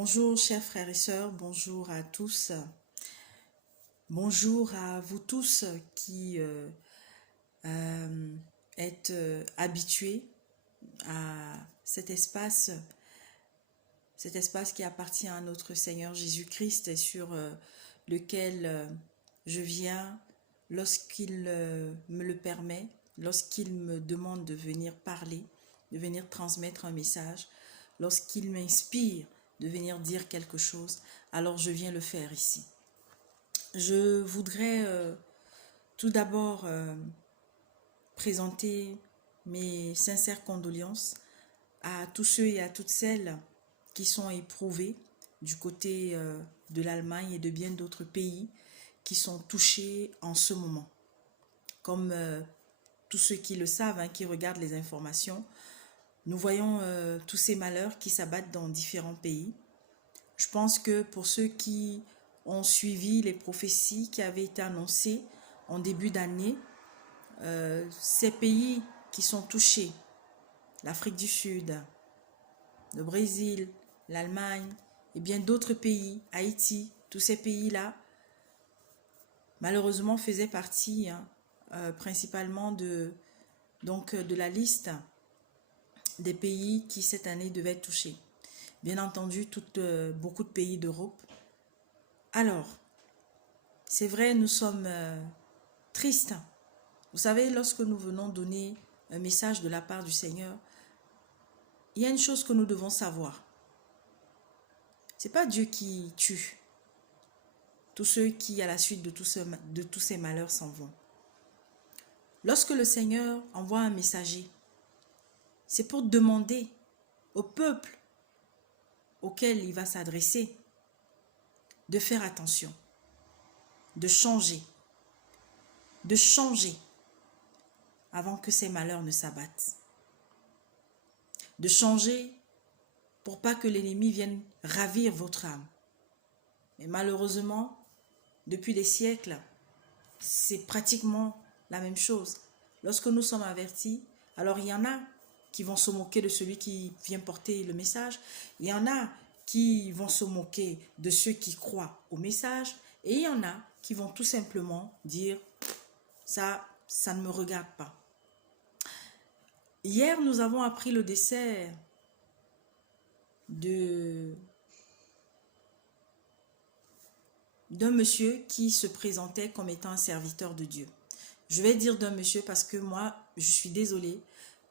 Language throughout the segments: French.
Bonjour chers frères et sœurs, bonjour à tous. Bonjour à vous tous qui euh, êtes habitués à cet espace qui appartient à notre Seigneur Jésus-Christ et sur lequel je viens lorsqu'il me le permet, lorsqu'il me demande de venir parler, de venir transmettre un message, lorsqu'il m'inspire de venir dire quelque chose, alors je viens le faire ici. Je voudrais tout d'abord présenter mes sincères condoléances à tous ceux et à toutes celles qui sont éprouvés du côté de l'Allemagne et de bien d'autres pays qui sont touchés en ce moment. Comme tous ceux qui le savent, qui regardent les informations, nous voyons tous ces malheurs qui s'abattent dans différents pays. Je pense que pour ceux qui ont suivi les prophéties qui avaient été annoncées en début d'année, ces pays qui sont touchés, l'Afrique du Sud, le Brésil, l'Allemagne et bien d'autres pays, Haïti, tous ces pays-là, malheureusement faisaient partie principalement de la liste des pays qui cette année devaient être touchés. Bien entendu, beaucoup de pays d'Europe. Alors, c'est vrai, nous sommes tristes. Vous savez, lorsque nous venons donner un message de la part du Seigneur, il y a une chose que nous devons savoir. Ce n'est pas Dieu qui tue. Tous ceux qui, à la suite de tous ces malheurs, s'en vont. Lorsque le Seigneur envoie un messager, c'est pour demander au peuple auquel il va s'adresser de faire attention, de changer avant que ces malheurs ne s'abattent. De changer pour pas que l'ennemi vienne ravir votre âme. Mais malheureusement, depuis des siècles, c'est pratiquement la même chose. Lorsque nous sommes avertis, alors il y en a qui vont se moquer de celui qui vient porter le message. Il y en a qui vont se moquer de ceux qui croient au message. Et il y en a qui vont tout simplement dire « ça ne me regarde pas ». Hier, nous avons appris le décès d'un monsieur qui se présentait comme étant un serviteur de Dieu. Je vais dire d'un monsieur parce que moi, je suis désolée,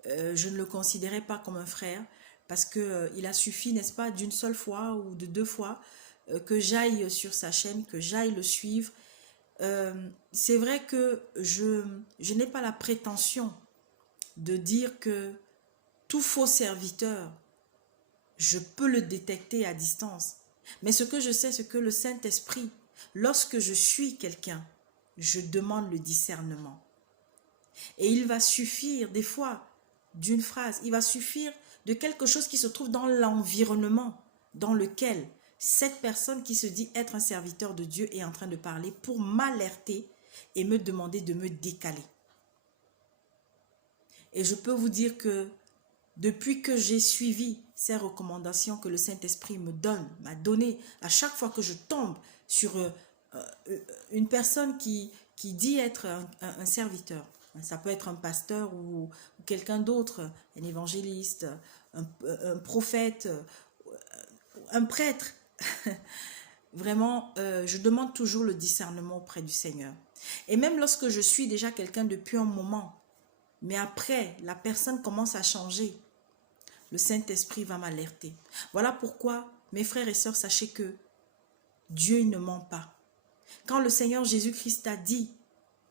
je ne le considérais pas comme un frère parce qu'il a suffi, n'est-ce pas, d'une seule fois ou de 2 fois que j'aille sur sa chaîne, que j'aille le suivre. C'est vrai que je n'ai pas la prétention de dire que tout faux serviteur, je peux le détecter à distance. Mais ce que je sais, c'est que le Saint-Esprit, lorsque je suis quelqu'un, je demande le discernement. Et il va suffire des fois d'une phrase, il va suffire de quelque chose qui se trouve dans l'environnement dans lequel cette personne qui se dit être un serviteur de Dieu est en train de parler pour m'alerter et me demander de me décaler. Et je peux vous dire que depuis que j'ai suivi ces recommandations que le Saint-Esprit m'a donné, à chaque fois que je tombe sur une personne qui dit être un serviteur, ça peut être un pasteur ou quelqu'un d'autre, un évangéliste, un prophète, un prêtre, vraiment, je demande toujours le discernement auprès du Seigneur. Et même lorsque je suis déjà quelqu'un depuis un moment, mais après, la personne commence à changer, le Saint-Esprit va m'alerter. Voilà pourquoi, mes frères et sœurs, sachez que Dieu ne ment pas. Quand le Seigneur Jésus-Christ a dit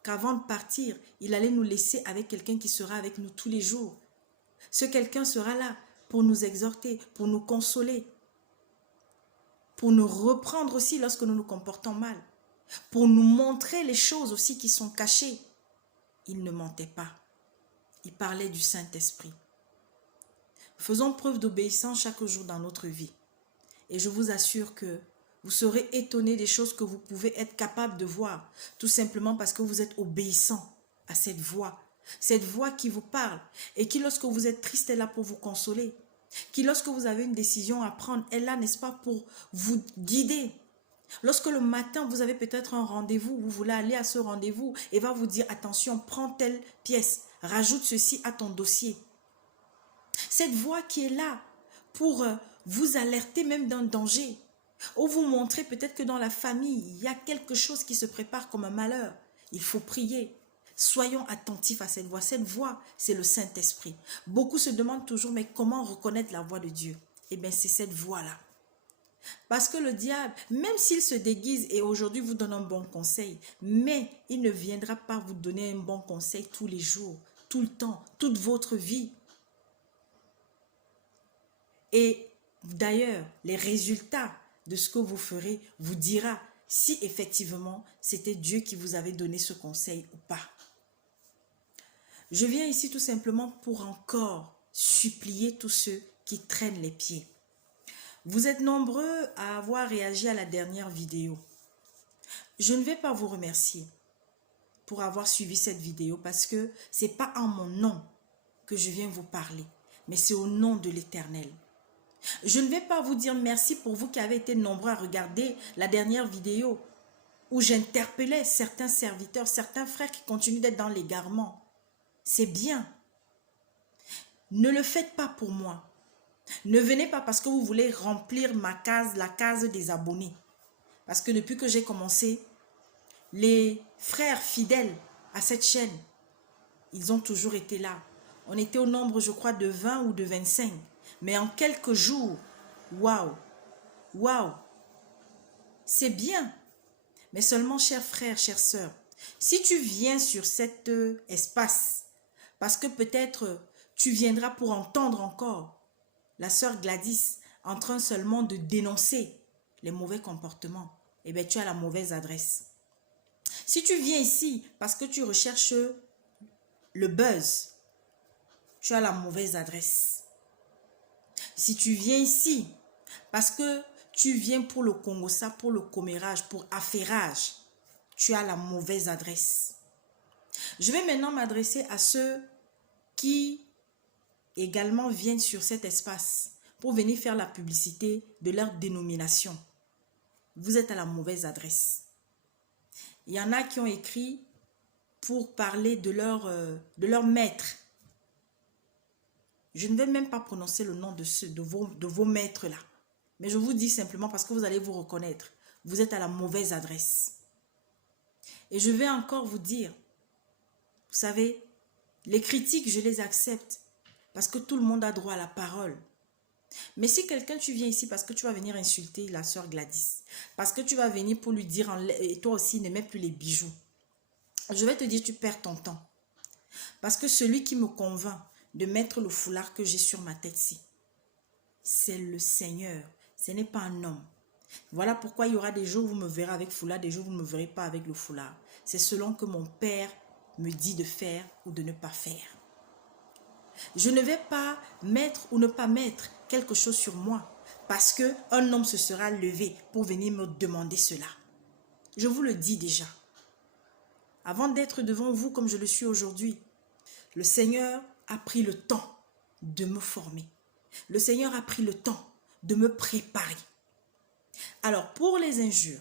qu'avant de partir, il allait nous laisser avec quelqu'un qui sera avec nous tous les jours. Ce quelqu'un sera là pour nous exhorter, pour nous consoler, pour nous reprendre aussi lorsque nous nous comportons mal, pour nous montrer les choses aussi qui sont cachées. Il ne mentait pas. Il parlait du Saint-Esprit. Faisons preuve d'obéissance chaque jour dans notre vie. Et je vous assure que vous serez étonnés des choses que vous pouvez être capable de voir, tout simplement parce que vous êtes obéissant à cette voix qui vous parle et qui, lorsque vous êtes triste, est là pour vous consoler. qui lorsque vous avez une décision à prendre, est là, n'est-ce pas, pour vous guider. Lorsque le matin, vous avez peut-être un rendez-vous, vous voulez aller à ce rendez-vous et va vous dire, attention, prends telle pièce, rajoute ceci à ton dossier. Cette voix qui est là pour vous alerter même d'un danger, ou vous montrer peut-être que dans la famille, il y a quelque chose qui se prépare comme un malheur. Il faut prier. Soyons attentifs à cette voix. Cette voix, c'est le Saint-Esprit. Beaucoup se demandent toujours, mais comment reconnaître la voix de Dieu? Eh bien, c'est cette voix-là. Parce que le diable, même s'il se déguise et aujourd'hui vous donne un bon conseil, mais il ne viendra pas vous donner un bon conseil tous les jours, tout le temps, toute votre vie. Et d'ailleurs, les résultats de ce que vous ferez vous dira si effectivement c'était Dieu qui vous avait donné ce conseil ou pas. Je viens ici tout simplement pour encore supplier tous ceux qui traînent les pieds. Vous êtes nombreux à avoir réagi à la dernière vidéo. Je ne vais pas vous remercier pour avoir suivi cette vidéo parce que ce n'est pas en mon nom que je viens vous parler, mais c'est au nom de l'Éternel. Je ne vais pas vous dire merci pour vous qui avez été nombreux à regarder la dernière vidéo où j'interpellais certains serviteurs, certains frères qui continuent d'être dans l'égarement. C'est bien. Ne le faites pas pour moi. Ne venez pas parce que vous voulez remplir ma case, la case des abonnés. Parce que depuis que j'ai commencé, les frères fidèles à cette chaîne, ils ont toujours été là. On était au nombre, je crois, de 20 ou de 25. Mais en quelques jours, waouh, waouh, c'est bien. Mais seulement, chers frères, chères sœurs, si tu viens sur cet espace, parce que peut-être tu viendras pour entendre encore la sœur Gladys en train seulement de dénoncer les mauvais comportements, eh bien tu as la mauvaise adresse. Si tu viens ici parce que tu recherches le buzz, tu as la mauvaise adresse. Si tu viens ici parce que tu viens pour le Congossa, pour le commérage, pour affairage, tu as la mauvaise adresse. Je vais maintenant m'adresser à ceux qui également viennent sur cet espace pour venir faire la publicité de leur dénomination. Vous êtes à la mauvaise adresse. Il y en a qui ont écrit pour parler de leur maître. Je ne vais même pas prononcer le nom de vos maîtres là. Mais je vous dis simplement parce que vous allez vous reconnaître. Vous êtes à la mauvaise adresse. Et je vais encore vous dire, vous savez, les critiques, je les accepte parce que tout le monde a droit à la parole. Mais si quelqu'un, tu viens ici parce que tu vas venir insulter la sœur Gladys, parce que tu vas venir pour lui dire, et toi aussi, ne mets plus les bijoux, je vais te dire, tu perds ton temps. Parce que celui qui me convainc de mettre le foulard que j'ai sur ma tête-ci, c'est le Seigneur, ce n'est pas un homme. Voilà pourquoi il y aura des jours où vous me verrez avec foulard, des jours où vous ne me verrez pas avec le foulard. C'est selon que mon Père me dit de faire ou de ne pas faire. Je ne vais pas mettre ou ne pas mettre quelque chose sur moi parce qu'un homme se sera levé pour venir me demander cela. Je vous le dis déjà. Avant d'être devant vous comme je le suis aujourd'hui, le Seigneur a pris le temps de me former. Le Seigneur a pris le temps de me préparer. Alors, pour les injures,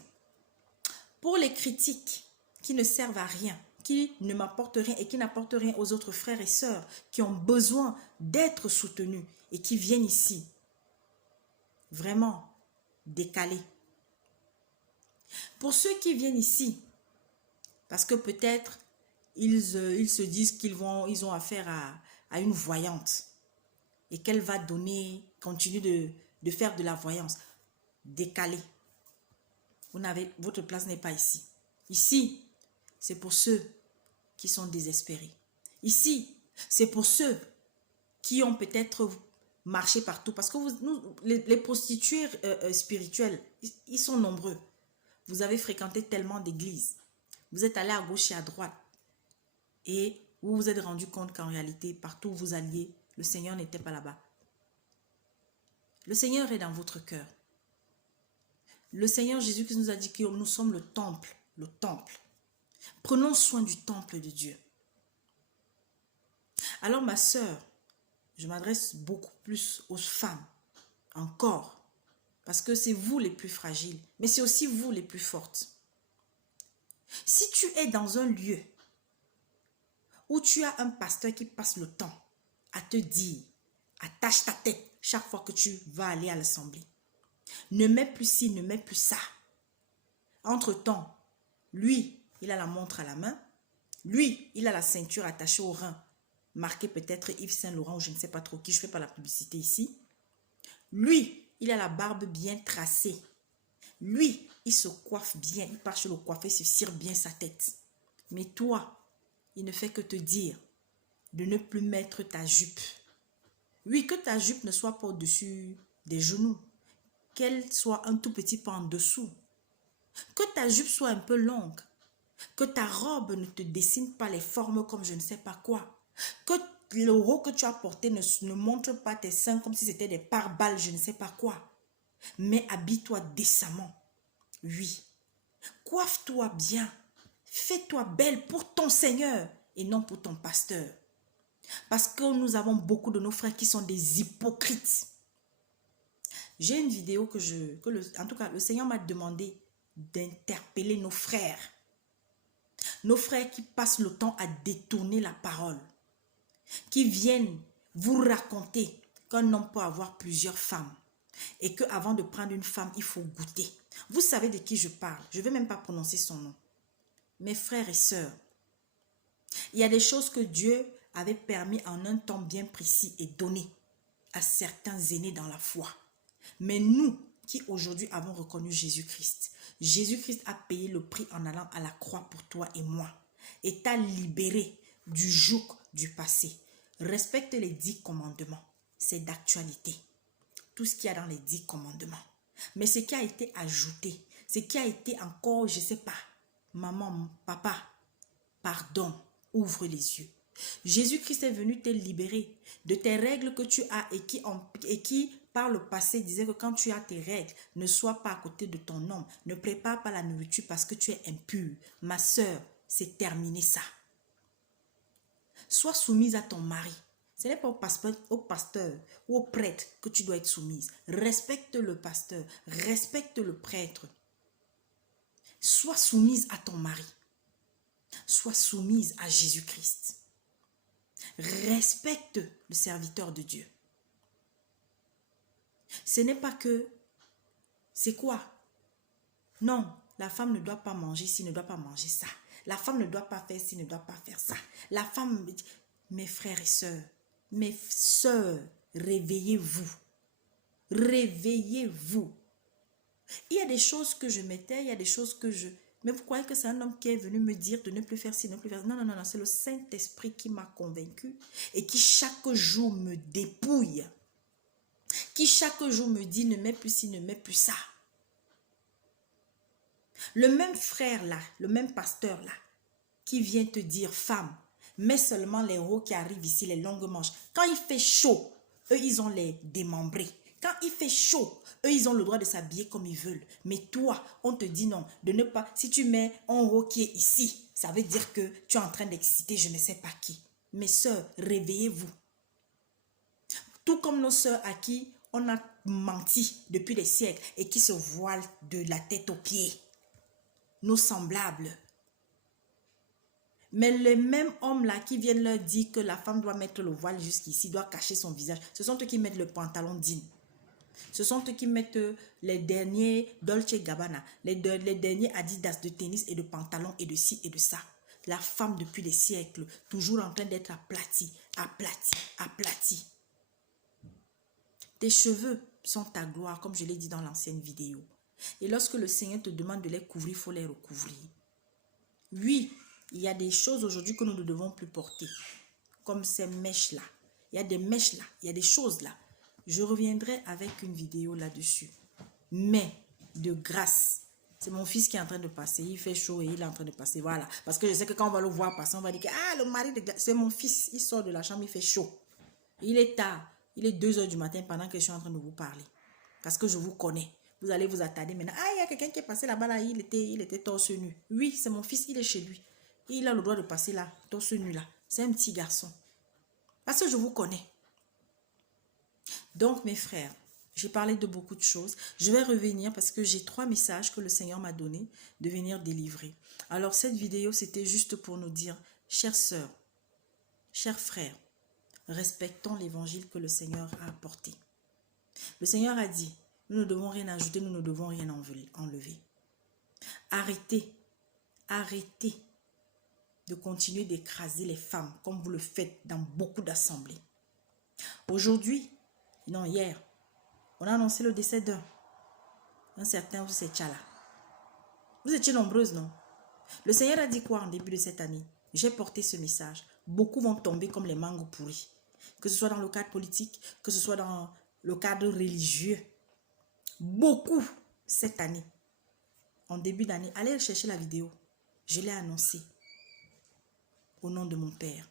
pour les critiques qui ne servent à rien, qui ne m'apportent rien et qui n'apportent rien aux autres frères et sœurs qui ont besoin d'être soutenus et qui viennent ici, vraiment décalés. Pour ceux qui viennent ici, parce que peut-être ils se disent qu'ils ont affaire à une voyante et qu'elle va continuer de faire de la voyance. Décalé. Votre place n'est pas ici. Ici, c'est pour ceux qui sont désespérés. Ici, c'est pour ceux qui ont peut-être marché partout. Parce que les prostituées spirituelles, ils sont nombreux. Vous avez fréquenté tellement d'églises. Vous êtes allé à gauche et à droite. Et vous vous êtes rendu compte qu'en réalité, partout où vous alliez, le Seigneur n'était pas là-bas. Le Seigneur est dans votre cœur. Le Seigneur Jésus-Christ nous a dit que nous sommes le temple. Le temple. Prenons soin du temple de Dieu. Alors ma sœur, je m'adresse beaucoup plus aux femmes, encore. Parce que c'est vous les plus fragiles, mais c'est aussi vous les plus fortes. Si tu es dans un lieu où tu as un pasteur qui passe le temps à te dire, attache ta tête chaque fois que tu vas aller à l'assemblée. Ne mets plus ci, ne mets plus ça. Entre-temps, lui, il a la montre à la main. Lui, il a la ceinture attachée au rein, marquée peut-être Yves Saint Laurent ou je ne sais pas trop qui, je ne fais pas la publicité ici. Lui, il a la barbe bien tracée. Lui, il se coiffe bien, il part chez le coiffeur, il se cire bien sa tête. Mais toi, il ne fait que te dire de ne plus mettre ta jupe. Oui, que ta jupe ne soit pas au-dessus des genoux, qu'elle soit un tout petit peu en dessous. Que ta jupe soit un peu longue, que ta robe ne te dessine pas les formes comme je ne sais pas quoi, que le haut que tu as porté ne montre pas tes seins comme si c'était des pare-balles, je ne sais pas quoi. Mais habille-toi décemment. Oui. Coiffe-toi bien. Fais-toi belle pour ton Seigneur et non pour ton pasteur. Parce que nous avons beaucoup de nos frères qui sont des hypocrites. J'ai une vidéo en tout cas, le Seigneur m'a demandé d'interpeller nos frères. Nos frères qui passent le temps à détourner la parole. Qui viennent vous raconter qu'un homme peut avoir plusieurs femmes. Et qu'avant de prendre une femme, il faut goûter. Vous savez de qui je parle. Je ne vais même pas prononcer son nom. Mes frères et sœurs, il y a des choses que Dieu avait permis en un temps bien précis et donné à certains aînés dans la foi. Mais nous qui aujourd'hui avons reconnu Jésus-Christ, Jésus-Christ a payé le prix en allant à la croix pour toi et moi et t'a libéré du joug du passé. Respecte les 10 commandements. C'est d'actualité. Tout ce qu'il y a dans les 10 commandements. Mais ce qui a été ajouté, ce qui a été encore, je ne sais pas, maman, papa, pardon, ouvre les yeux. Jésus-Christ est venu te libérer de tes règles que tu as et qui par le passé, disait que quand tu as tes règles, ne sois pas à côté de ton homme. Ne prépare pas la nourriture parce que tu es impur. Ma soeur, c'est terminé ça. Sois soumise à ton mari. Ce n'est pas au pasteur ou au prêtre que tu dois être soumise. Respecte le pasteur, respecte le prêtre. Sois soumise à ton mari. Sois soumise à Jésus-Christ. Respecte le serviteur de Dieu. Ce n'est pas que, c'est quoi? Non, la femme ne doit pas manger ci, ne doit pas manger ça. La femme ne doit pas faire ci, ne doit pas faire ça. La femme, mes frères et sœurs, réveillez-vous. Réveillez-vous. Il y a des choses que je mettais, il y a des choses que je... Mais vous croyez que c'est un homme qui est venu me dire de ne plus faire ci, ne plus faire ça? Non, non, non, non, c'est le Saint-Esprit qui m'a convaincu et qui chaque jour me dépouille. Qui chaque jour me dit ne mets plus ci, ne mets plus ça. Le même frère là, le même pasteur là, qui vient te dire femme, mets seulement les hauts qui arrivent ici, les longues manches. Quand il fait chaud, eux ils ont les démembrés. Quand il fait chaud, eux ils ont le droit de s'habiller comme ils veulent. Mais toi, on te dit non, de ne pas, si tu mets un haut qui est ici, ça veut dire que tu es en train d'exciter je ne sais pas qui. Mes sœurs, réveillez-vous. Tout comme nos sœurs à qui on a menti depuis des siècles et qui se voilent de la tête aux pieds. Nos semblables. Mais les mêmes hommes-là qui viennent leur dire que la femme doit mettre le voile jusqu'ici, doit cacher son visage, ce sont eux qui mettent le pantalon digne. Ce sont eux qui mettent les derniers Dolce Gabbana, les derniers Adidas de tennis et de pantalon et de ci et de ça. La femme depuis des siècles, toujours en train d'être aplatie, aplatie, aplatie. Tes cheveux sont ta gloire, comme je l'ai dit dans l'ancienne vidéo. Et lorsque le Seigneur te demande de les couvrir, il faut les recouvrir. Oui, il y a des choses aujourd'hui que nous ne devons plus porter, comme ces mèches-là. Il y a des mèches-là, il y a des choses-là. Je reviendrai avec une vidéo là-dessus. Mais, de grâce, c'est mon fils qui est en train de passer. Il fait chaud et il est en train de passer. Voilà. Parce que je sais que quand on va le voir passer, on va dire que ah, le mari de... C'est mon fils. Il sort de la chambre, il fait chaud. Il est tard. Il est 2 heures du matin pendant que je suis en train de vous parler. Parce que je vous connais. Vous allez vous attarder maintenant. Ah, il y a quelqu'un qui est passé là-bas, là, il était torse nu. Oui, c'est mon fils, il est chez lui. Il a le droit de passer là, torse nu là. C'est un petit garçon. Parce que je vous connais. Donc, mes frères, j'ai parlé de beaucoup de choses. Je vais revenir parce que j'ai 3 messages que le Seigneur m'a donné de venir délivrer. Alors, cette vidéo, c'était juste pour nous dire, chères sœurs, chers frères, respectons l'évangile que le Seigneur a apporté. Le Seigneur a dit, nous ne devons rien ajouter, nous ne devons rien enlever. Arrêtez, arrêtez de continuer d'écraser les femmes comme vous le faites dans beaucoup d'assemblées. Aujourd'hui, non, hier, on a annoncé le décès d'un certain Tchala. Vous étiez nombreuses, non? Le Seigneur a dit quoi en début de cette année? J'ai porté ce message. Beaucoup vont tomber comme les mangues pourries. Que ce soit dans le cadre politique, que ce soit dans le cadre religieux. Beaucoup cette année. En début d'année, allez chercher la vidéo. Je l'ai annoncé. Au nom de mon Père.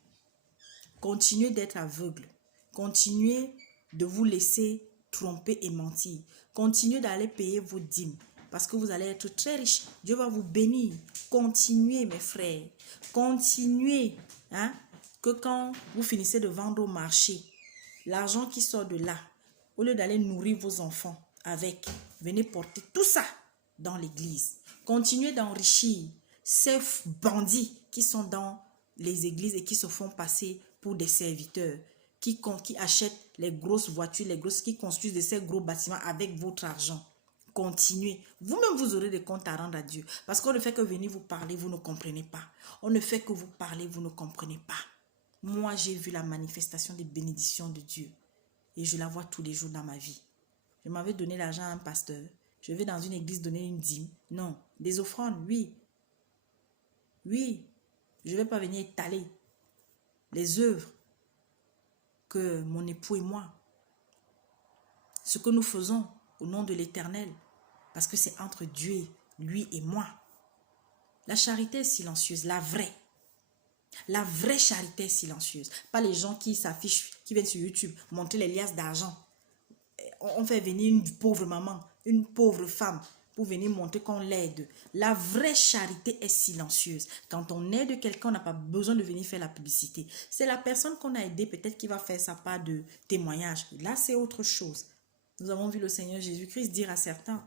Continuez d'être aveugle. Continuez de vous laisser tromper et mentir. Continuez d'aller payer vos dîmes. Parce que vous allez être très riche. Dieu va vous bénir. Continuez, mes frères. Continuez. Hein? Que quand vous finissez de vendre au marché, l'argent qui sort de là, au lieu d'aller nourrir vos enfants avec, venez porter tout ça dans l'église. Continuez d'enrichir ces bandits qui sont dans les églises et qui se font passer pour des serviteurs, qui achètent les grosses voitures, qui construisent de ces gros bâtiments avec votre argent. Continuez. Vous-même, vous aurez des comptes à rendre à Dieu. Parce qu'on ne fait que venir vous parler, vous ne comprenez pas. On ne fait que vous parler, vous ne comprenez pas. Moi, j'ai vu la manifestation des bénédictions de Dieu. Et je la vois tous les jours dans ma vie. Je m'avais donné l'argent à un pasteur. Je vais dans une église donner une dîme. Non. Des offrandes, oui. Oui. Je ne vais pas venir étaler les œuvres que mon époux et moi, ce que nous faisons au nom de l'Éternel, parce que c'est entre Dieu, lui et moi. La charité est silencieuse, la vraie. La vraie charité est silencieuse. Pas les gens qui s'affichent, qui viennent sur YouTube, montrer les liasses d'argent. On fait venir une pauvre maman, une pauvre femme, pour venir montrer qu'on l'aide. La vraie charité est silencieuse. Quand on aide quelqu'un, on n'a pas besoin de venir faire la publicité. C'est la personne qu'on a aidée peut-être qui va faire sa part de témoignage. Là, c'est autre chose. Nous avons vu le Seigneur Jésus-Christ dire à certains,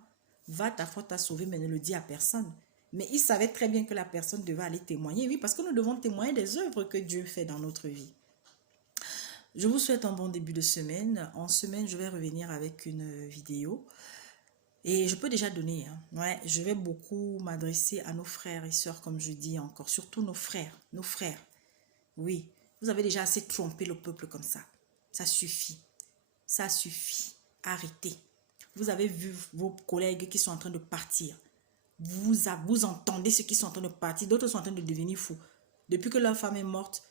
va, ta foi t'a sauvé, mais ne le dis à personne. Mais il savait très bien que la personne devait aller témoigner. Oui, parce que nous devons témoigner des œuvres que Dieu fait dans notre vie. Je vous souhaite un bon début de semaine. En semaine, je vais revenir avec une vidéo. Et je peux déjà donner. Hein. Ouais, je vais beaucoup m'adresser à nos frères et sœurs, comme je dis encore. Surtout nos frères. Nos frères. Oui, vous avez déjà assez trompé le peuple comme ça. Ça suffit. Ça suffit. Arrêtez. Vous avez vu vos collègues qui sont en train de partir. Vous entendez ceux qui sont en train de partir. D'autres sont en train de devenir fous. Depuis que leur femme est morte,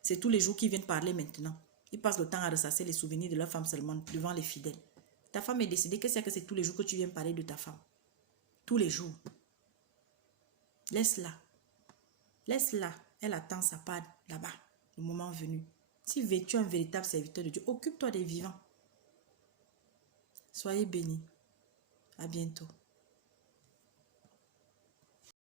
c'est tous les jours qu'ils viennent parler maintenant. Ils passent le temps à ressasser les souvenirs de leur femme seulement devant les fidèles. Ta femme est décédée, qu'est-ce que c'est tous les jours que tu viens parler de ta femme? Tous les jours. Laisse-la. Laisse-la. Elle attend sa part là-bas, le moment venu. Si tu es un véritable serviteur de Dieu, occupe-toi des vivants. Soyez bénis. À bientôt.